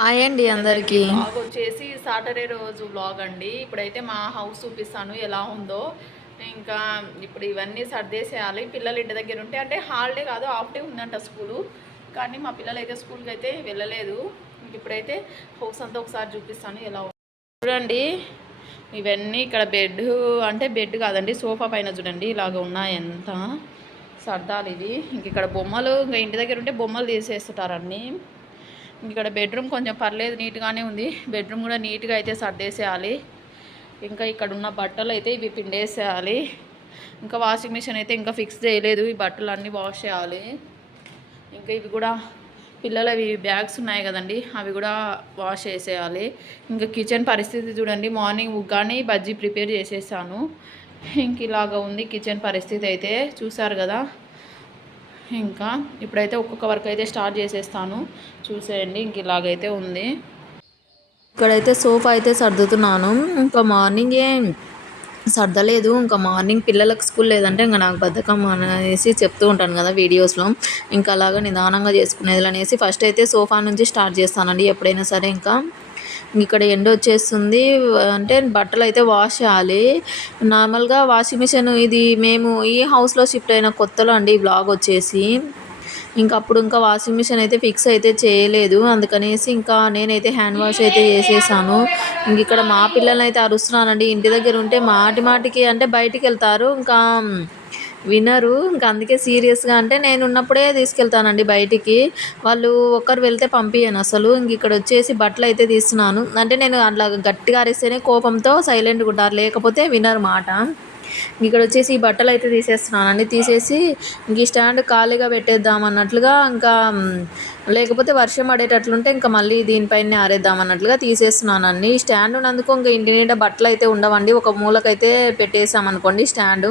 Hi అండి అందరికీ. Blog వచ్చేసి సాటర్డే రోజు బ్లాగ్ అండి. ఇప్పుడైతే మా హౌస్ చూపిస్తాను ఎలా ఉందో. ఇంకా ఇప్పుడు ఇవన్నీ సర్దేసేయాలి. పిల్లలు ఇంటి దగ్గర ఉంటే అంటే హాలిడే కాదు హాఫ్ డే ఉందంట స్కూలు. కానీ మా పిల్లలు అయితే స్కూల్కి అయితే వెళ్ళలేదు. ఇంక ఇప్పుడైతే హౌస్ అంతా ఒకసారి చూపిస్తాను ఎలా చూడండి ఇవన్నీ ఇక్కడ బెడ్ అంటే బెడ్ కాదండి సోఫా పైన చూడండి ఇలాగ ఉన్నాయి ఎంత సర్దాలు ఇది. ఇంక ఇక్కడ బొమ్మలు ఇంకా ఇంటి దగ్గర ఉంటే బొమ్మలు తీసేస్తుంటారన్నీ ఇక్కడ బెడ్రూమ్ కొంచెం పర్లేదు నీట్గానే ఉంది. బెడ్రూమ్ కూడా నీట్గా అయితే సర్దేసేయాలి. ఇంకా ఇక్కడ ఉన్న బట్టలు అయితే ఇవి పిండేసేయాలి. ఇంకా వాషింగ్ మిషన్ అయితే ఇంకా ఫిక్స్ చేయలేదు. ఈ బట్టలు అన్నీ వాష్ చేయాలి. ఇంకా ఇవి కూడా పిల్లలవి బ్యాగ్స్ ఉన్నాయి కదండి అవి కూడా వాష్ చేసేయాలి. ఇంకా కిచెన్ పరిస్థితి చూడండి మార్నింగ్ ఉగ్గాని బజ్జీ ప్రిపేర్ చేసేసాను. ఇంక ఇలాగ ఉంది కిచెన్ పరిస్థితి అయితే. చూసారు కదా ఇంకా ఇప్పుడైతే ఒక్కొక్క వర్క్ అయితే స్టార్ట్ చేసేస్తాను. చూసేయండి ఇంక ఇలాగైతే ఉంది. ఇక్కడైతే సోఫా అయితే సర్దుతున్నాను. ఇంకా మార్నింగే సర్దలేదు. ఇంకా మార్నింగ్ పిల్లలకు స్కూల్ లేదంటే ఇంకా నాకు బద్ధకం అనేసి చెప్తూ ఉంటాను కదా వీడియోస్లో. ఇంకా అలాగా నిదానంగా చేసుకునేది అనేసి ఫస్ట్ అయితే సోఫా నుంచి స్టార్ట్ చేస్తానండి ఎప్పుడైనా సరే ఇంకా. ఇక్కడ ఎండ వచ్చేస్తుంది అంటే బట్టలు అయితే వాష్ చేయాలి. నార్మల్గా వాషింగ్ మిషన్ ఇది మేము ఈ హౌస్లో షిఫ్ట్ అయిన కొత్తలో అండి ఈ బ్లాగ్ వచ్చేసి. ఇంకా అప్పుడు ఇంకా వాషింగ్ మిషన్ అయితే ఫిక్స్ అయితే చేయలేదు. అందుకనేసి ఇంకా నేనైతే హ్యాండ్ వాష్ అయితే చేసేసాను. ఇంక ఇక్కడ మా పిల్లల్ని అయితే అరుస్తున్నానండి. ఇంటి దగ్గర ఉంటే మాటి మాటికి అంటే బయటికి వెళ్తారు. ఇంకా వినరు. ఇంకా అందుకే సీరియస్గా అంటే నేను ఉన్నప్పుడే తీసుకెళ్తానండి బయటికి. వాళ్ళు ఒక్కరు వెళ్తే పంపించను అసలు. ఇంక ఇక్కడ వచ్చేసి బట్టలు అయితే తీస్తున్నాను. అంటే నేను అట్లా గట్టిగా అరిస్తేనే కోపంతో సైలెంట్గా ఉంటారు. లేకపోతే వినరు మాట. ఇక్కడ వచ్చేసి ఈ బట్టలు అయితే తీసేస్తున్నానండి తీసేసి ఇంక ఈ స్టాండ్ ఖాళీగా పెట్టేద్దాం అన్నట్లుగా ఇంకా లేకపోతే వర్షం పడేటట్లుంటే ఇంకా మళ్ళీ దీనిపైన ఆరేద్దాం అన్నట్లుగా తీసేస్తున్నానండి ఈ స్టాండ్ ఉన్నందుకు ఇంకా ఇంటి నిండా బట్టలు అయితే ఉండవండి. ఒక మూలకైతే పెట్టేసాం అనుకోండి స్టాండ్.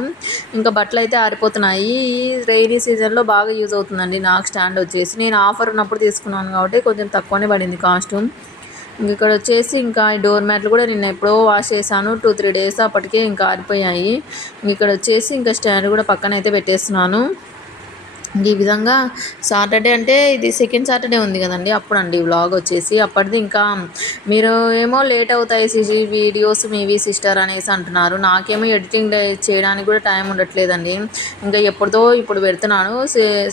ఇంకా బట్టలు అయితే ఆరిపోతున్నాయి. ఈ రైనీ సీజన్లో బాగా యూజ్ అవుతుందండి నాకు స్టాండ్ వచ్చేసి. నేను ఆఫర్ ఉన్నప్పుడు తీసుకున్నాను కాబట్టి కొంచెం తక్కువనే పడింది కాస్ట్యూమ్ ఇక్కడ వచ్చేసి ఇంకా ఈ డోర్ మ్యాట్లు కూడా నిన్న ఎప్పుడో వాష్ చేశాను. టూ త్రీ డేస్ అప్పటికే ఇంకా ఆరిపోయాయి. ఇక్కడ వచ్చేసి ఇంకా స్టాండ్ కూడా పక్కన అయితే పెట్టేస్తున్నాను. ఈ విధంగా సాటర్డే అంటే ఇది సెకండ్ సాటర్డే ఉంది కదండి అప్పుడు అండి వ్లాగ్ వచ్చేసి. అప్పటిది ఇంకా మీరు ఏమో లేట్ అవుతాయి సిజి వీడియోస్ మీవి సిస్టర్ అనేసి అంటున్నారు. నాకేమో ఎడిటింగ్ చేయడానికి కూడా టైం ఉండట్లేదండి. ఇంకా ఎప్పుడుదో ఇప్పుడు పెడుతున్నాను.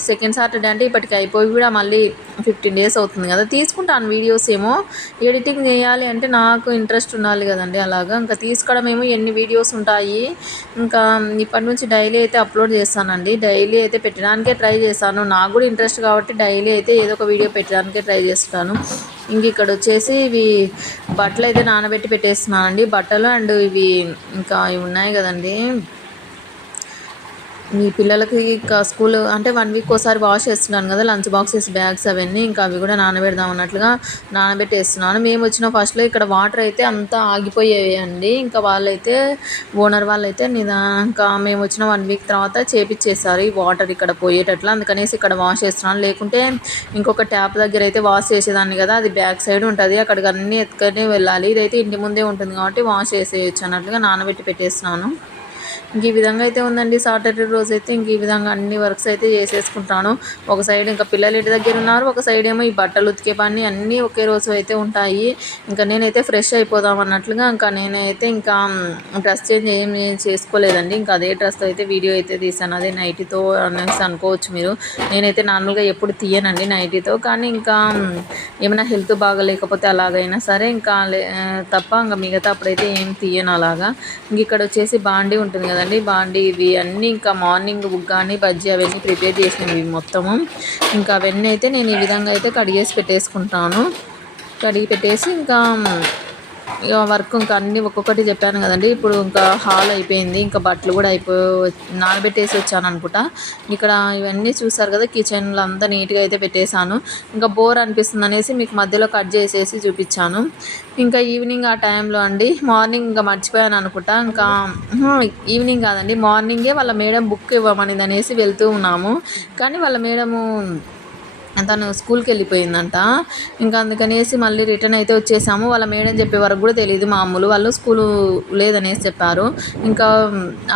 సెకండ్ సాటర్డే అంటే ఇప్పటికి అయిపోయి కూడా మళ్ళీ ఫిఫ్టీన్ డేస్ అవుతుంది కదా. తీసుకుంటాను వీడియోస్ ఏమో. ఎడిటింగ్ చేయాలి అంటే నాకు ఇంట్రెస్ట్ ఉండాలి కదండి అలాగా. ఇంకా తీసుకోవడం ఏమో ఎన్ని వీడియోస్ ఉంటాయి. ఇంకా ఇప్పటి నుంచి డైలీ అయితే అప్లోడ్ చేస్తానండి. డైలీ అయితే పెట్టడానికే ట్రై చేస్తాను నాకు కూడా ఇంట్రెస్ట్ కాబట్టి డైలీ అయితే ఏదో ఒక వీడియో పెట్టడానికే ట్రై చేస్తాను ఇంక ఇక్కడ వచ్చేసి ఇవి బట్టలు అయితే నానబెట్టి పెట్టేస్తున్నానండి. బట్టలు అండ్ ఇవి ఇంకా ఇవి ఉన్నాయి కదండి. మీ పిల్లలకి ఇంకా స్కూల్ అంటే వన్ వీక్ ఒకసారి వాష్ చేస్తున్నాను కదా లంచ్ బాక్సెస్ బ్యాగ్స్ అవన్నీ ఇంకా అవి కూడా నానబెడదాం అన్నట్లుగా నానబెట్టేస్తున్నాను మేము వచ్చిన ఫస్ట్లో ఇక్కడ వాటర్ అయితే అంతా ఆగిపోయేవి అండి. ఇంకా వాళ్ళైతే ఓనర్ వాళ్ళైతే నిదా ఇంకా మేము వచ్చిన వన్ వీక్ తర్వాత చేపించేసారు ఈ వాటర్ ఇక్కడ పోయేటట్లు. అందుకనేసి ఇక్కడ వాష్ చేస్తున్నాను. లేకుంటే ఇంకొక ట్యాప్ దగ్గర అయితే వాష్ చేసేదాన్ని కదా అది బ్యాక్ సైడ్ ఉంటుంది. అక్కడికి అన్నీ ఎత్తుకొని వెళ్ళాలి. ఇదైతే ఇంటి ముందే ఉంటుంది కాబట్టి వాష్ చేసేయచ్చు అన్నట్లుగా నానబెట్టి పెట్టేస్తున్నాను. ఇంక ఈ విధంగా అయితే ఉందండి సాటర్డే రోజు అయితే ఇంక ఈ విధంగా అన్ని వర్క్స్ అయితే చేసేసుకుంటాను. ఒక సైడ్ ఇంకా పిల్లలు ఇంటి దగ్గర ఉన్నారు ఒక సైడ్ ఏమో ఈ బట్టలు ఉతికే పని అన్నీ ఒకే రోజు అయితే ఉంటాయి. ఇంకా నేనైతే ఫ్రెష్ అయిపోదాం అన్నట్లుగా ఇంకా నేనైతే ఇంకా డ్రెస్ చేంజ్ ఏం చేసుకోలేదండి. ఇంకా అదే డ్రెస్తో అయితే వీడియో అయితే తీసాను అదే నైటీతో అనేసి అనుకోవచ్చు మీరు. నేనైతే నార్మల్గా ఎప్పుడు తీయనండి నైటీతో. కానీ ఇంకా ఏమైనా హెల్త్ బాగలేకపోతే అలాగైనా సరే ఇంకా తప్ప ఇంకా మిగతా అప్పుడైతే ఏం తీయను అలాగా. ఇంక ఇక్కడ వచ్చేసి బాండీ ఉంటుంది కదా కదండి బాండి ఇవి అన్నీ ఇంకా మార్నింగ్ కానీ బజ్జీ అవన్నీ ప్రిపేర్ చేసినవి మొత్తము. ఇంకా అవన్నీ అయితే నేను ఈ విధంగా అయితే కడిగేసి పెట్టేసుకుంటాను కడిగి పెట్టేసి ఇంకా ఇక వర్క్ ఇంకా అన్నీ ఒక్కొక్కటి చెప్పాను కదండి. ఇప్పుడు ఇంకా హాల్ అయిపోయింది. ఇంకా బట్టలు కూడా అయిపో నానబెట్టేసి వచ్చాను అనుకుంటా. ఇక్కడ ఇవన్నీ చూసారు కదా కిచెన్లో అంతా నీట్గా అయితే పెట్టేశాను. ఇంకా బోర్ అనిపిస్తుంది అనేసి మీకు మధ్యలో కట్ చేసేసి చూపించాను. ఇంకా ఈవినింగ్ ఆ టైంలో అండి మార్నింగ్ ఇంకా మర్చిపోయాను అనుకుంటా. ఇంకా ఈవినింగ్ కాదండి మార్నింగే వాళ్ళ మేడం బుక్ ఇవ్వమని అనేసి వెళ్తూ ఉన్నాము. కానీ వాళ్ళ మేడము తను స్కూల్కి వెళ్ళిపోయిందంట. ఇంకా అందుకనేసి మళ్ళీ రిటర్న్ అయితే వచ్చేసాము. వాళ్ళ మేడం చెప్పే వరకు కూడా తెలియదు మామూలు. వాళ్ళు స్కూలు లేదనేసి చెప్పారు. ఇంకా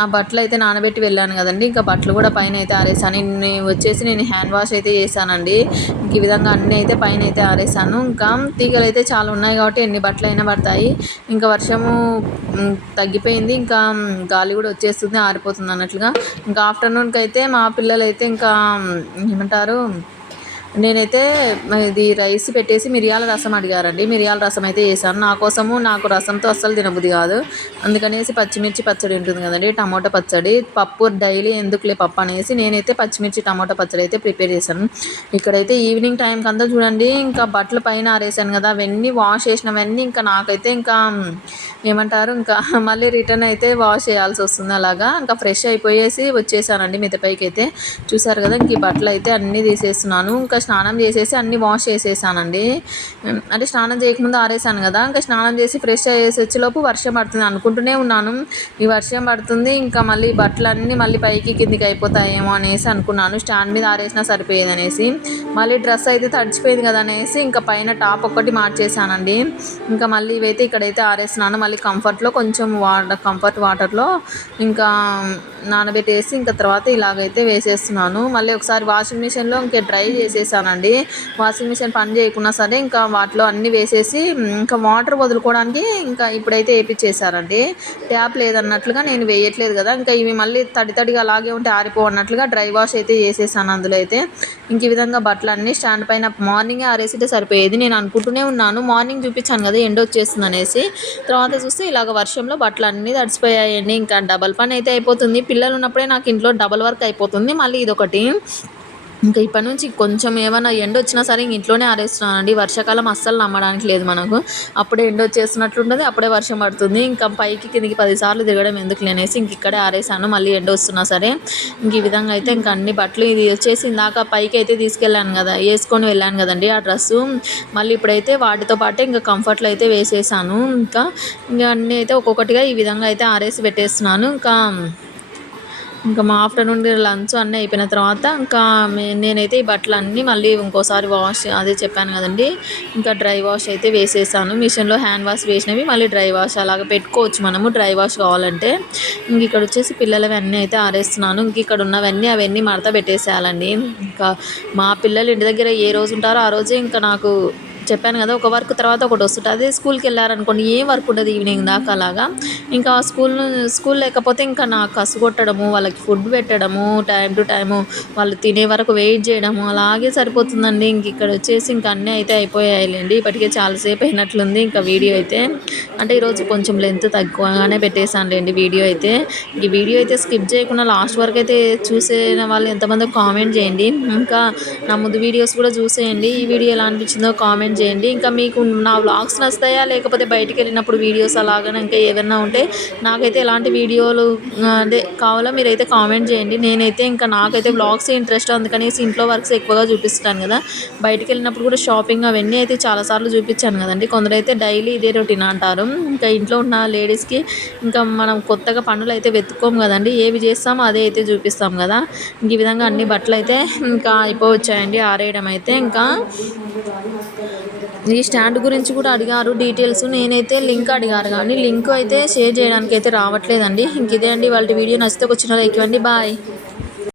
ఆ బట్టలు అయితే నానబెట్టి వెళ్ళాను కదండి. ఇంకా బట్టలు కూడా పైన అయితే ఆరేసాను. నేను వచ్చేసి నేను హ్యాండ్ వాష్ అయితే చేశానండి. ఇంక ఈ విధంగా అన్నీ అయితే పైన అయితే ఆరేసాను. ఇంకా తీగలు అయితే చాలా ఉన్నాయి కాబట్టి ఎన్ని బట్టలు అయినా పడతాయి. ఇంకా వర్షము తగ్గిపోయింది. ఇంకా గాలి కూడా వచ్చేస్తుంది ఆరిపోతుంది అన్నట్లుగా. ఇంకా ఆఫ్టర్నూన్కి అయితే మా పిల్లలు అయితే ఇంకా ఏమంటారు నేనైతే ఇది రైస్ పెట్టేసి మిరియాల రసం అడిగారండి. మిరియాల రసం అయితే వేసాను. నా కోసము నాకు రసంతో అస్సలు తినబుద్ధి కాదు. అందుకనేసి పచ్చిమిర్చి పచ్చడి ఉంటుంది కదండి టమాటా పచ్చడి. పప్పు డైలీ ఎందుకులే పప్పు అనేసి నేనైతే పచ్చిమిర్చి టమాటా పచ్చడి అయితే ప్రిపేర్ చేశాను. ఇక్కడైతే ఈవినింగ్ టైంకి అంతా చూడండి ఇంకా బట్టలు పైన ఆరేసాను కదా అవన్నీ వాష్ చేసినవన్నీ ఇంకా నాకైతే ఇంకా ఏమంటారు ఇంకా మళ్ళీ రిటర్న్ అయితే వాష్ చేయాల్సి వస్తుంది అలాగా. ఇంకా ఫ్రెష్ అయిపోయేసి వచ్చేసానండి మిద్దపైకి అయితే చూసారు కదా ఇంక ఈ బట్టలు అయితే అన్నీ తీసేస్తున్నాను. ఇంకా స్నానం చేసేసి అన్నీ వాష్ చేసేసానండి. అంటే స్నానం చేయకముందు ఆరేసాను కదా ఇంకా స్నానం చేసి ఫ్రెష్ అయ్యేసి వచ్చేలోపు వర్షం పడుతుంది అనుకుంటూనే ఉన్నాను. ఈ వర్షం పడుతుంది ఇంకా మళ్ళీ బట్టలన్నీ మళ్ళీ పైకి కిందికి అయిపోతాయేమో అనేసి అనుకున్నాను. స్టాండ్ మీద ఆరేసినా సరిపోయేది అనేసి మళ్ళీ డ్రెస్ అయితే తడిచిపోయింది కదా అనేసి ఇంకా పైన టాప్ ఒక్కటి మార్చేసానండి. ఇంకా మళ్ళీ ఇవైతే ఇక్కడైతే ఆరేస్తున్నాను. మళ్ళీ కంఫర్ట్లో కొంచెం వాటర్ కంఫర్ట్ వాటర్లో ఇంకా నానబెట్టేసి ఇంకా తర్వాత ఇలాగైతే వేసేస్తున్నాను. మళ్ళీ ఒకసారి వాషింగ్ మిషన్లో ఇంకా డ్రై వేసేసానండి వాషింగ్ మిషన్ పని చేయకున్నా సరే ఇంకా వాటిలో అన్నీ వేసేసి ఇంకా వాటర్ వదులుకోవడానికి ఇంకా ఇప్పుడైతే వేపించేసారండి ట్యాప్ లేదన్నట్లుగా నేను వేయట్లేదు కదా ఇంకా ఇవి మళ్ళీ తడి తడిగా అలాగే ఉంటే ఆరిపో అన్నట్లుగా డ్రై వాష్ అయితే చేసేసాను అందులో అయితే. ఇంక ఈ విధంగా బట్టలు అన్నీ స్టాండ్ పైన మార్నింగే ఆరేసితే సరిపోయేది నేను అనుకుంటూనే ఉన్నాను. మార్నింగ్ చూపించాను కదా ఎండ వచ్చేస్తుంది అనేసి. తర్వాత చూస్తే ఇలాగ వర్షంలో బట్టలు అన్నీ తడిసిపోయాయండి. ఇంకా డబల్ పని అయితే అయిపోతుంది. పిల్లలు ఉన్నప్పుడే నాకు ఇంట్లో డబల్ వర్క్ అయిపోతుంది. మళ్ళీ ఇదొకటి. ఇంకా ఇప్పటి నుంచి కొంచెం ఏమైనా ఎండ వచ్చినా సరే ఇంక ఇంట్లోనే ఆరేస్తున్నానండి. వర్షాకాలం అస్సలు నమ్మడానికి లేదు మనకు. అప్పుడే ఎండ వచ్చేసినట్లుంటుంది అప్పుడే వర్షం పడుతుంది. ఇంకా పైకి కిందికి పదిసార్లు తిరగడం ఎందుకు లేనేసి ఇంక ఇక్కడే ఆరేసాను. మళ్ళీ ఎండ వస్తున్నా సరే ఇంక ఈ విధంగా అయితే ఇంకా అన్ని బట్టలు ఇది వచ్చేసి ఇందాక పైకి అయితే తీసుకెళ్ళాను కదా వేసుకొని వెళ్ళాను కదండి ఆ డ్రెస్సు. మళ్ళీ ఇప్పుడైతే వాటితో పాటే ఇంకా కంఫర్ట్లు అయితే వేసేసాను. ఇంకా ఇంకా అన్నీ అయితే ఒక్కొక్కటిగా ఈ విధంగా అయితే ఆరేసి పెట్టేస్తున్నాను. ఇంకా ఇంకా మా ఆఫ్టర్నూన్ లంచ్ అన్నీ అయిపోయిన తర్వాత ఇంకా నేనైతే ఈ బట్టలు అన్నీ మళ్ళీ ఇంకోసారి వాష్ అదే చెప్పాను కదండి. ఇంకా డ్రై వాష్ అయితే వేసేసాను. మిషన్లో హ్యాండ్ వాష్ వేసినవి మళ్ళీ డ్రై వాష్ అలాగ పెట్టుకోవచ్చు మనము. డ్రై వాష్ కావాలంటే ఇంక ఇక్కడ వచ్చేసి పిల్లలవి అన్నీ అయితే ఆరేస్తున్నాను. ఇంక ఇక్కడ ఉన్నవన్నీ అవన్నీ మడత పెట్టేసేయాలండి. ఇంకా మా పిల్లలు ఇంటి దగ్గర ఏ రోజు ఉంటారో ఆ రోజే ఇంకా నాకు చెప్పాను కదా ఒక వర్క్ తర్వాత ఒకటి వస్తుంటుంది. అదే స్కూల్కి వెళ్ళారనుకోండి ఏం వర్క్ ఉండదు ఈవినింగ్ దాకా అలాగా ఇంకా స్కూల్ స్కూల్ లేకపోతే ఇంకా నాకు కసుగొట్టడము వాళ్ళకి ఫుడ్ పెట్టడము టైం టు టైము వాళ్ళు తినే వరకు వెయిట్ చేయడము అలాగే సరిపోతుందండి. ఇంక ఇక్కడ వచ్చేసి ఇంకా అన్నీ అయితే అయిపోయాయిలేండి. ఇప్పటికే చాలాసేపు అయినట్లుంది ఇంకా వీడియో అయితే. అంటే ఈరోజు కొంచెం లెంత్ తక్కువగానే పెట్టేశానులేండి వీడియో అయితే. ఈ వీడియో అయితే స్కిప్ చేయకుండా లాస్ట్ వరకు అయితే చూసిన వాళ్ళు ఎంతమంది కామెంట్ చేయండి. ఇంకా నా ముందు వీడియోస్ కూడా చూసేయండి. ఈ వీడియో ఎలా అనిపించిందో కామెంట్ చేయండి. ఇంకా మీకు నా వ్లాగ్స్ నస్తాయా లేకపోతే బయటికి వెళ్ళినప్పుడు వీడియోస్ అలాగనే ఇంకా ఏమైనా ఉంటే నాకైతే ఎలాంటి వీడియోలు అదే కావాలో మీరైతే కామెంట్ చేయండి. నేనైతే ఇంకా నాకైతే వ్లాగ్స్ ఇంట్రెస్ట్ అందుకనేసి ఇంట్లో వర్క్స్ ఎక్కువగా చూపిస్తాను కదా. బయటికి వెళ్ళినప్పుడు కూడా షాపింగ్ అవన్నీ అయితే చాలాసార్లు చూపించాను కదండి. కొందరైతే డైలీ ఇదే రొటీన్ అంటారు. ఇంకా ఇంట్లో ఉన్న లేడీస్కి ఇంకా మనం కొత్తగా పనులు అయితే వెతుక్కోము కదండి. ఏవి చేస్తామో అదే అయితే చూపిస్తాం కదా. ఈ విధంగా అన్ని బట్టలు అయితే ఇంకా అయిపోవచ్చాయండి. ఆరేయడం అయితే ఇంకా ఈ స్టాండ్ గురించి కూడా అడిగారు డీటెయిల్స్. నేనైతే లింక్ అడిగారు కానీ లింక్ అయితే షేర్ చేయడానికి అయితే రావట్లేదండి. ఇంక ఇదే అండి. వాళ్ళ వీడియో నచ్చితే వచ్చిన లైక్ ఇవ్వండి. బాయ్.